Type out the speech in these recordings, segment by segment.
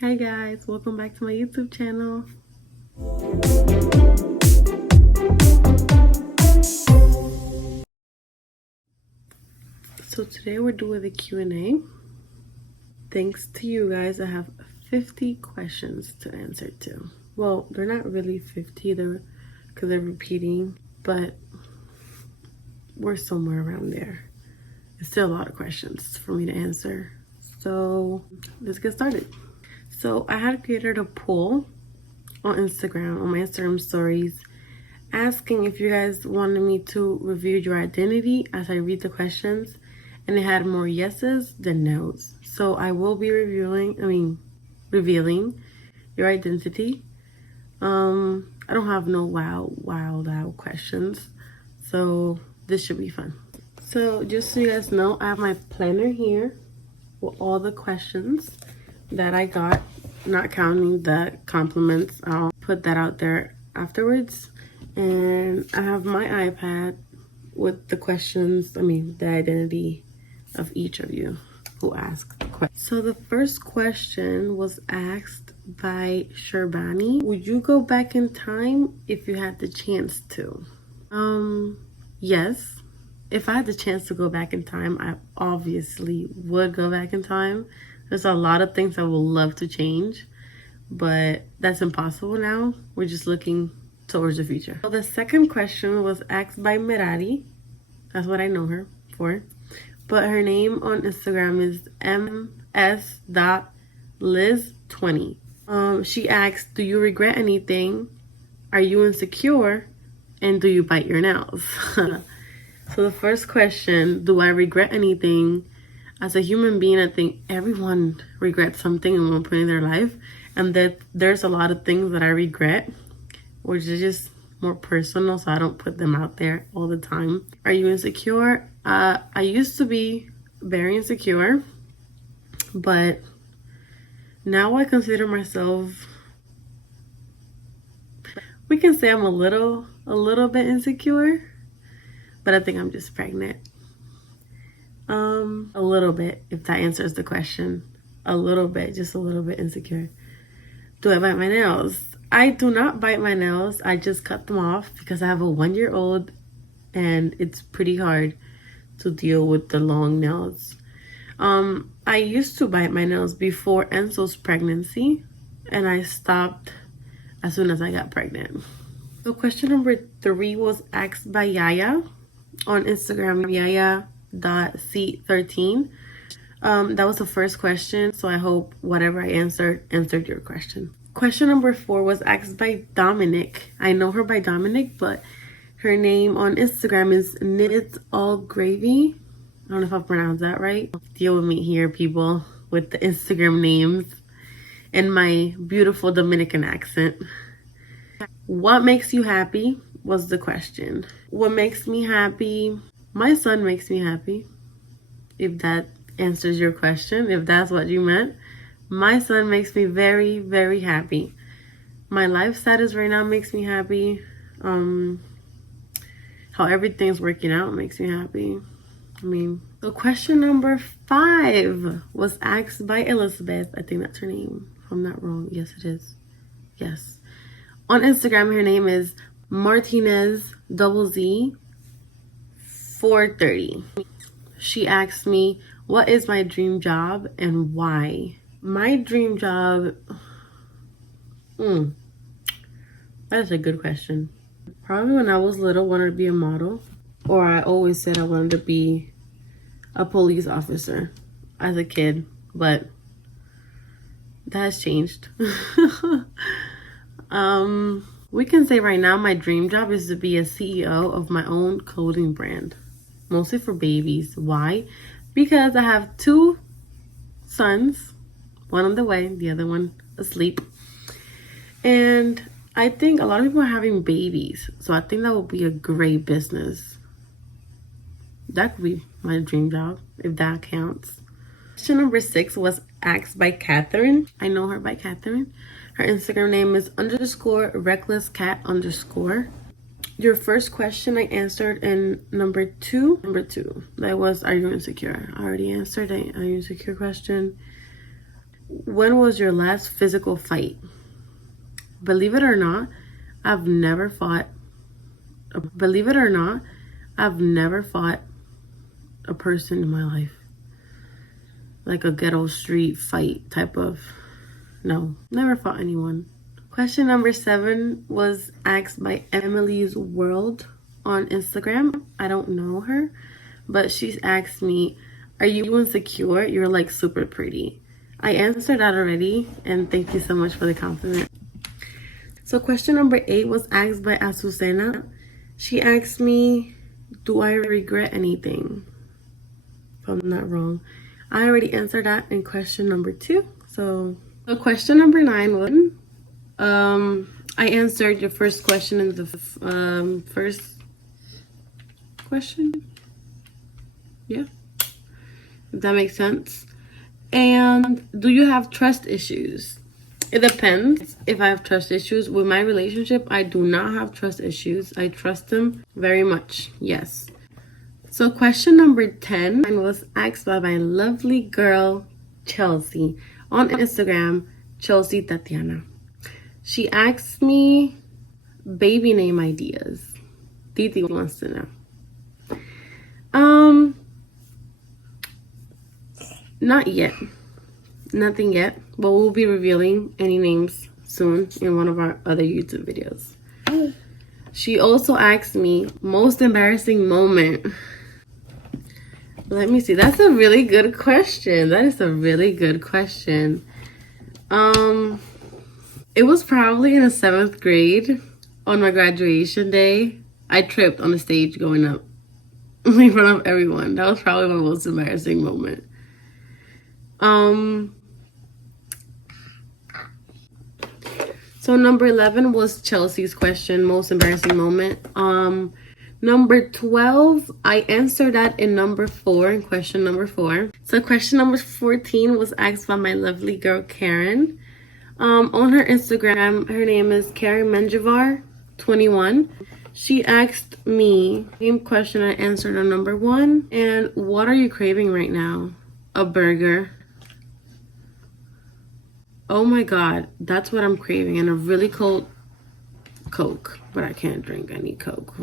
Hi guys, welcome back to my YouTube channel. So today we're doing the Q&A. Thanks to you guys, I have 50 questions to answer to. Well, they're not really 50, because they're repeating, but we're somewhere around there. It's still a lot of questions for me to answer. So let's get started. So I had created a poll on Instagram, on my Instagram stories, asking if you guys wanted me to review your identity as I read the questions, and it had more yeses than nos. So I will be revealing your identity. I don't have no wild out questions, so this should be fun. So just so you guys know, I have my planner here with all the questions that I got, not counting the compliments. I'll put that out there afterwards. And I have my iPad with the questions, the identity of each of you who asked the question. So the first question was asked by Sherbani. Would you go back in time if you had the chance to? Yes. If I had the chance to go back in time, I obviously would go back in time. There's a lot of things I would love to change, but that's impossible now. We're just looking towards the future. So the second question was asked by Mirari. That's what I know her for. But her name on Instagram is ms.liz20. She asked, do you regret anything? Are you insecure? And do you bite your nails? So the first question, do I regret anything? As a human being, I think everyone regrets something in one point in their life. And that there's a lot of things that I regret, which is just more personal, so I don't put them out there all the time. Are you insecure? I used to be very insecure, but now I consider myself, we can say I'm a little bit insecure, but I think I'm just pregnant. A little bit, if that answers the question. A little bit, just a little bit insecure. Do I bite my nails? I do not bite my nails. I just cut them off because I have a 1-year-old and it's pretty hard to deal with the long nails. I used to bite my nails before Enzo's pregnancy, and I stopped as soon as I got pregnant. So question number 3 was asked by Yaya on Instagram, yaya.c13. That was the first question, so I hope whatever I answered your question. Question number 4 was asked by Dominic. I know her by Dominic, but her name on Instagram is Knits All Gravy. I don't know if I pronounced that right. Deal with me here, people, with the Instagram names and my beautiful Dominican accent. What makes you happy was the question. What makes me happy? My son makes me happy. If that answers your question, if that's what you meant. My son makes me very, very happy. My life status right now makes me happy. How everything's working out makes me happy. So question number 5 was asked by Elizabeth. I think that's her name, if I'm not wrong. Yes, it is. Yes. On Instagram, her name is Martinez Z 430. She asked me, what is my dream job and why? My dream job, that's a good question. Probably when I was little, I wanted to be a model. Or I always said I wanted to be a police officer as a kid, but that has changed. We can say right now my dream job is to be a CEO of my own clothing brand, mostly for babies. Why? Because I have 2 sons, one on the way, the other one asleep. And I think a lot of people are having babies, so I think that would be a great business. That could be my dream job, if that counts. Question number 6 was asked by Catherine. I know her by Catherine. Her Instagram name is _recklesscat_. Your first question I answered in number two. That was, are you insecure? I already answered a are you insecure question. when was your last physical fight? Believe it or not, I've never fought. Believe it or not, I've never fought a person in my life. Like a ghetto street fight type of. No, never fought anyone. Question number 7 was asked by Emily's World on Instagram. I don't know her, but she's asked me, are you insecure? You're like super pretty. I answered that already, and thank you so much for the compliment. So question number 8 was asked by Azucena. She asked me, do I regret anything? If I'm not wrong. I already answered that in question number 2. So question number 9 was, I answered your first question in the first question. Yeah, if that makes sense. And do you have trust issues? It depends if I have trust issues. With my relationship, I do not have trust issues. I trust him very much. Yes. So question number 10 was asked by my lovely girl, Chelsea, on Instagram, Chelsea Tatiana. She asked me baby name ideas. Titi wants to know. Not yet. Nothing yet, but we'll be revealing any names soon in one of our other YouTube videos. She also asked me most embarrassing moment. Let me see. That's a really good question. That is a really good question. It was probably in the 7th grade on my graduation day. I tripped on the stage going up in front of everyone. That was probably my most embarrassing moment. So number 11 was Chelsea's question, most embarrassing moment. Number 12, I answered that in number 4, in question number 4. So question number 14 was asked by my lovely girl, Karen. On her Instagram, her name is Karen Menjivar 21. She asked me, same question I answered on number 1. And what are you craving right now? A burger. Oh my God, that's what I'm craving. And a really cold Coke. But I can't drink any Coke.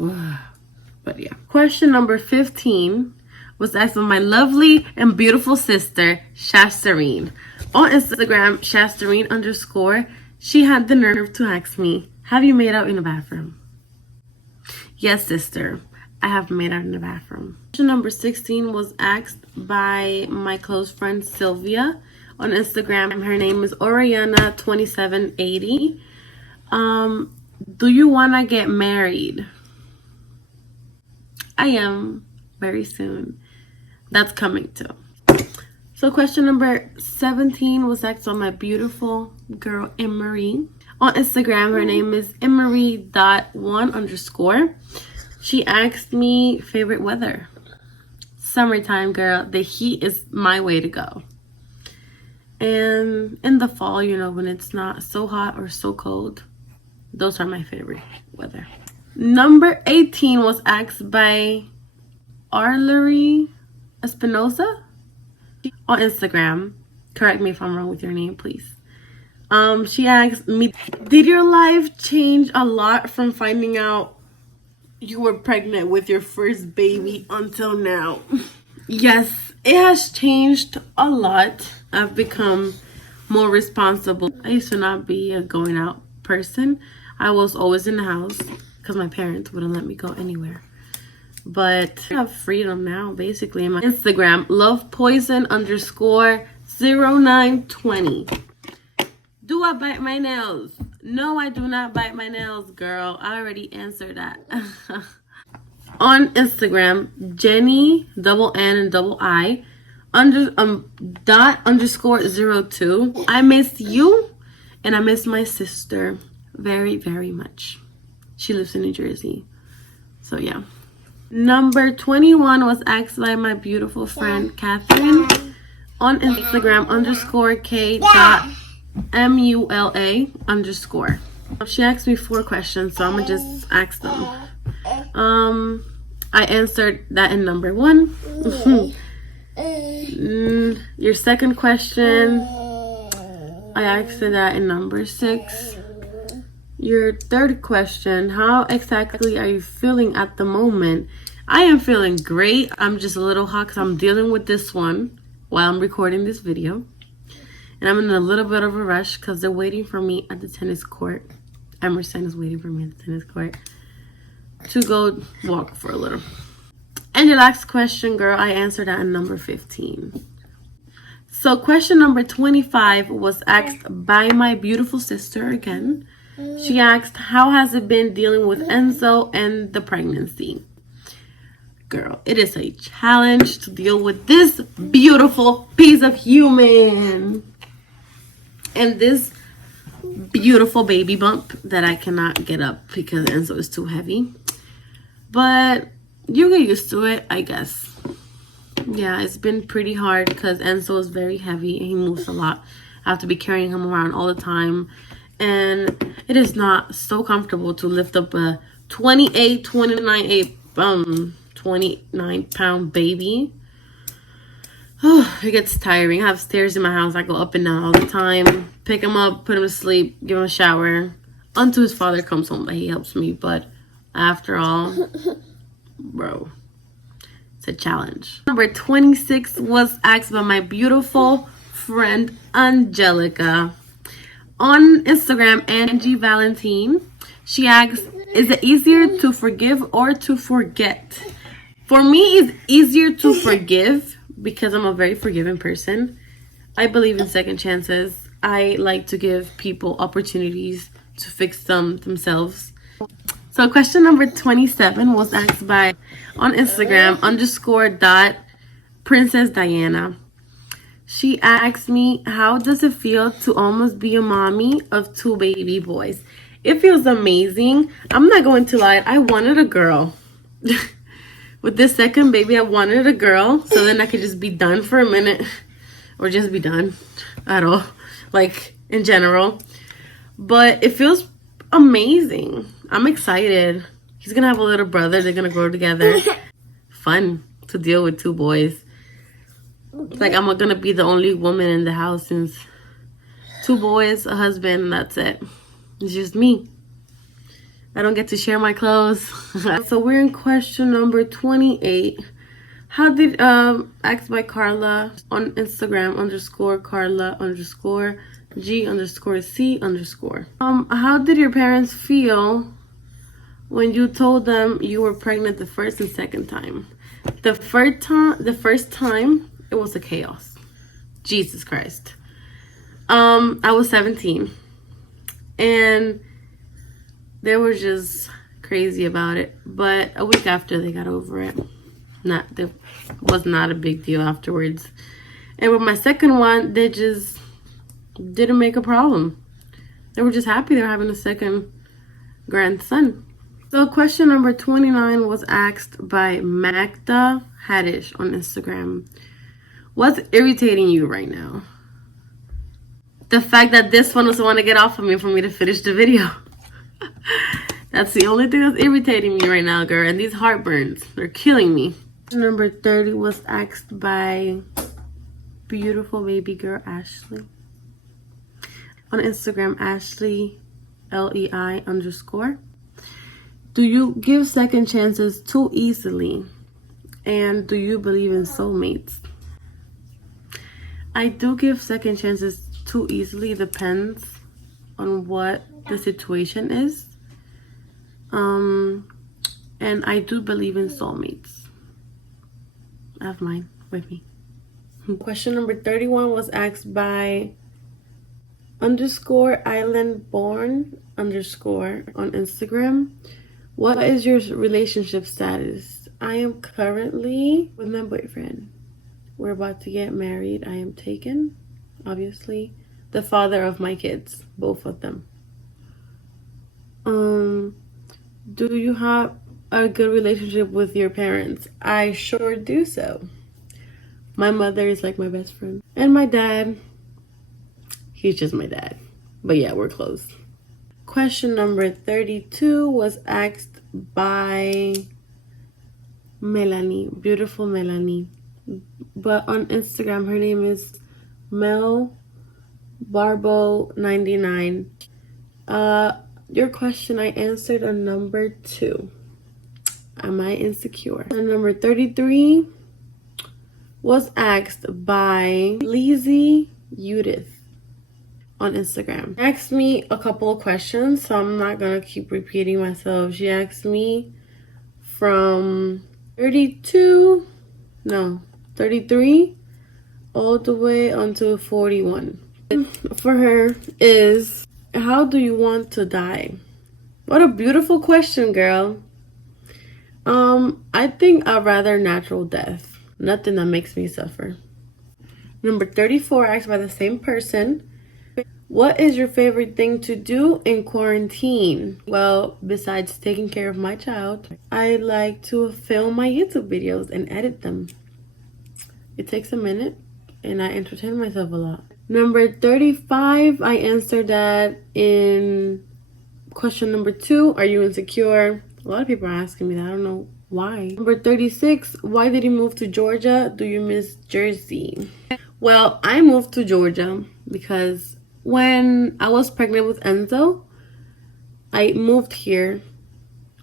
But yeah. Question number 15 was asked by my lovely and beautiful sister, Shastarine. On Instagram, Shastarine_. She had the nerve to ask me, have you made out in the bathroom? Yes, sister. I have made out in the bathroom. Question number 16 was asked by my close friend, Sylvia. On Instagram, her name is Oriana2780. Do you want to get married? I am very soon. That's coming too. So question number 17 was asked on my beautiful girl, Emery. On Instagram, her name is Emery.1_. She asked me favorite weather. Summertime, girl. The heat is my way to go. And in the fall, you know, when it's not so hot or so cold, those are my favorite weather. Number 18 was asked by Arlery Espinosa on Instagram. Correct me if I'm wrong with your name, please. She asked me, did your life change a lot from finding out you were pregnant with your first baby until now? Yes, it has changed a lot. I've become more responsible. I used to not be a going out person. I was always in the house because my parents wouldn't let me go anywhere. But I have freedom now, basically. In my Instagram, lovepoison_0920. Do I bite my nails? No, I do not bite my nails, girl. I already answered that. On Instagram, Jenny, _N_I, _02. I miss you, and I miss my sister very, very much. She lives in New Jersey. So yeah. Number 21 was asked by my beautiful friend Catherine on Instagram _K.MULA_. She asked me 4 questions, so I'm gonna just ask them. I answered that in number 1. Your second question, I asked that in number 6. Your third question, how exactly are you feeling at the moment? I am feeling great. I'm just a little hot because I'm dealing with this one while I'm recording this video. And I'm in a little bit of a rush because they're waiting for me at the tennis court. Emerson is waiting for me at the tennis court to go walk for a little. And your last question, girl, I answered that in number 15. So question number 25 was asked by my beautiful sister again. She asked, how has it been dealing with Enzo and the pregnancy? Girl, it is a challenge to deal with this beautiful piece of human. And this beautiful baby bump that I cannot get up because Enzo is too heavy. But you get used to it, I guess. Yeah, it's been pretty hard because Enzo is very heavy and he moves a lot. I have to be carrying him around all the time. And it is not so comfortable to lift up a 29 pound baby. Oh, it gets tiring. I have stairs in my house. I go up and down all the time. Pick him up, put him to sleep, give him a shower. Until his father comes home that he helps me. But after all, bro, it's a challenge. Number 26 was asked by my beautiful friend Angelica. On Instagram, Angie Valentine, she asks, is it easier to forgive or to forget? For me, it's easier to forgive because I'm a very forgiving person. I believe in second chances. I like to give people opportunities to fix themselves. So question number 27 was asked by, on Instagram, _Princess Diana. She asked me, how does it feel to almost be a mommy of 2 baby boys? It feels amazing. I'm not going to lie. I wanted a girl. With this second baby, I wanted a girl. So then I could just be done for a minute. Or just be done at all. Like, in general. But it feels amazing. I'm excited. He's going to have a little brother. They're going to grow together. Fun to deal with 2 boys. Like, I'm gonna be the only woman in the house since 2 boys, a husband, and that's it. It's just me. I don't get to share my clothes. So we're in question number 28. How did, asked by Carla on Instagram, _Carla_G_C_. How did your parents feel when you told them you were pregnant the first and second time? The first time, it was a chaos. Jesus Christ. I was 17. And they were just crazy about it. But a week after, they got over it. It was not a big deal afterwards. And with my second one, they just didn't make a problem. They were just happy they were having a second grandson. So question number 29 was asked by Magda Haddish on Instagram. What's irritating you right now? The fact that this one doesn't want to get off of me for me to finish the video. That's the only thing that's irritating me right now, girl. And these heartburns, they're killing me. Number 30 was asked by beautiful baby girl Ashley. On Instagram, Ashley, LEI_. Do you give second chances too easily? And do you believe in soulmates? I do give second chances too easily. Depends on what the situation is. And I do believe in soulmates. I have mine with me. Question number 31 was asked by _islandborn_ on Instagram. What is your relationship status? I am currently with my boyfriend. We're about to get married. I am taken, obviously. The father of my kids, both of them. Do you have a good relationship with your parents? I sure do so. My mother is like my best friend. And my dad, he's just my dad. But yeah, we're close. Question number 32 was asked by Melanie, beautiful Melanie. But on Instagram, her name is Mel Barbo99. Your question, I answered on number 2. Am I insecure? And number 33 was asked by Lizzie Judith on Instagram. She asked me a couple of questions, so I'm not gonna keep repeating myself. She asked me from 33 all the way until 41. For her is, how do you want to die? What a beautiful question, girl. I think I'd rather natural death. Nothing that makes me suffer. Number 34, asked by the same person. What is your favorite thing to do in quarantine? Well, besides taking care of my child, I like to film my YouTube videos and edit them. It takes a minute and I entertain myself a lot. Number 35, I answered that in question number 2. Are you insecure? A lot of people are asking me that. I don't know why. Number 36, why did you move to Georgia? Do you miss Jersey? Well, I moved to Georgia because when I was pregnant with Enzo, I moved here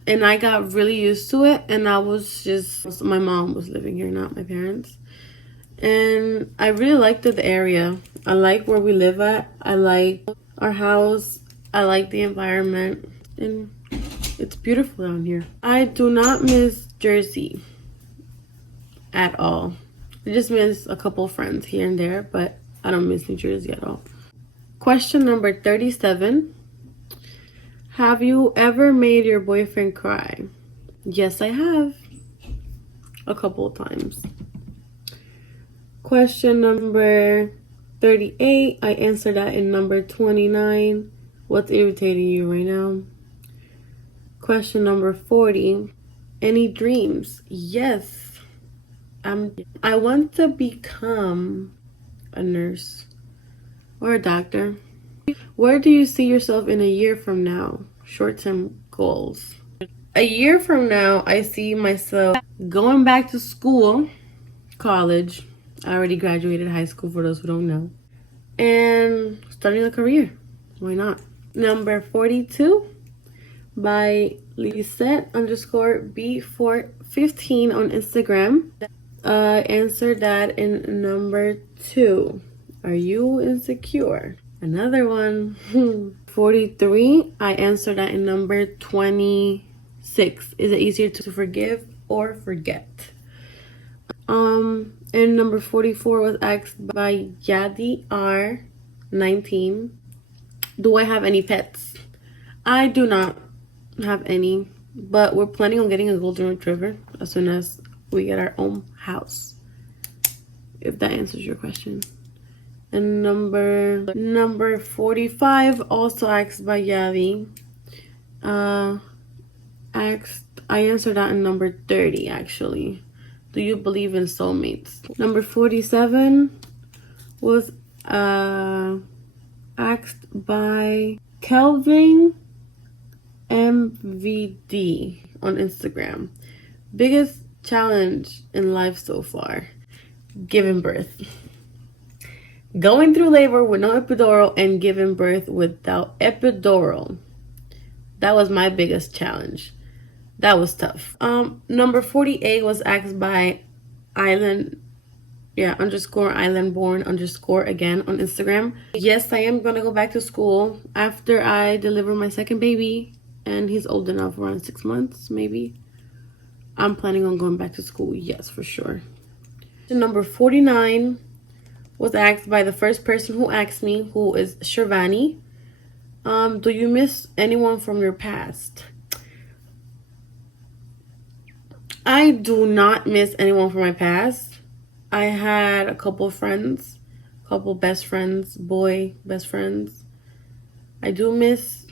and I got really used to it. And my mom was living here, not my parents. And I really liked the area. I like where we live at. I like our house. I like the environment. And it's beautiful down here. I do not miss Jersey at all. I just miss a couple friends here and there, but I don't miss New Jersey at all. Question number 37. Have you ever made your boyfriend cry? Yes, I have. A couple of times. Question number 38. I answered that in number 29. What's irritating you right now? Question number 40. Any dreams? Yes. I want to become a nurse or a doctor. Where do you see yourself in a year from now? Short-term goals. A year from now, I see myself going back to school, college. I already graduated high school for those who don't know. And starting a career. Why not? Number 42 by Lisette_B415 on Instagram. Answer that in number 2. Are you insecure? Another one. 43. I answered that in number 26. Is it easier to forgive or forget? And number 44 was asked by Yadi R19. Do I have any pets? I do not have any, but we're planning on getting a golden retriever as soon as we get our own house. If that answers your question. And number 45, also asked by Yadi. I answered that in number 30 actually. Do you believe in soulmates? Number 47 was asked by Kelvin MVD on Instagram. Biggest challenge in life so far? Giving birth. Going through labor with no epidural and giving birth without epidural. That was my biggest challenge. That was tough. Number 48 was asked by _islandborn again on Instagram. Yes, I am gonna go back to school after I deliver my second baby and he's old enough, around 6 months maybe. I'm planning on going back to school, yes, for sure. Number 49 was asked by the first person who asked me, who is Shirvani. Do you miss anyone from your past? I do not miss anyone from my past. I had a couple friends, best friends, boy best friends. I do miss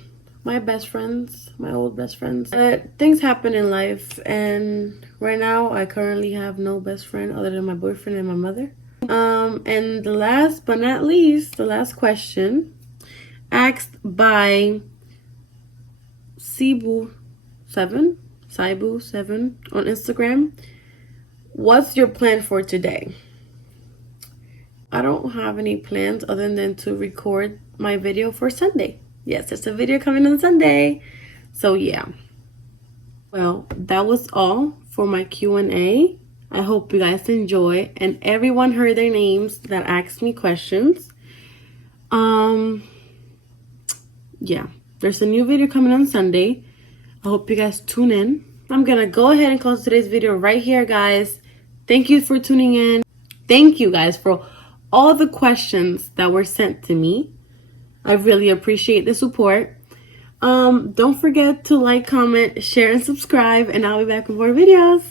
my best friends, my old best friends. But things happen in life, and right now I currently have no best friend other than my boyfriend and my mother. And the last but not least, the last question, asked by Saibu7 on Instagram. What's your plan for today? I don't have any plans other than to record my video for Sunday. Yes, there's a video coming on Sunday. So yeah. Well, that was all for my Q&A. I hope you guys enjoy and everyone heard their names that asked me questions. Yeah, there's a new video coming on Sunday. I hope you guys tune in. I'm gonna go ahead and close today's video right here, guys. Thank you for tuning in. Thank you guys for all the questions that were sent to me. I really appreciate the support. Don't forget to like, comment, share, and subscribe, and I'll be back with more videos.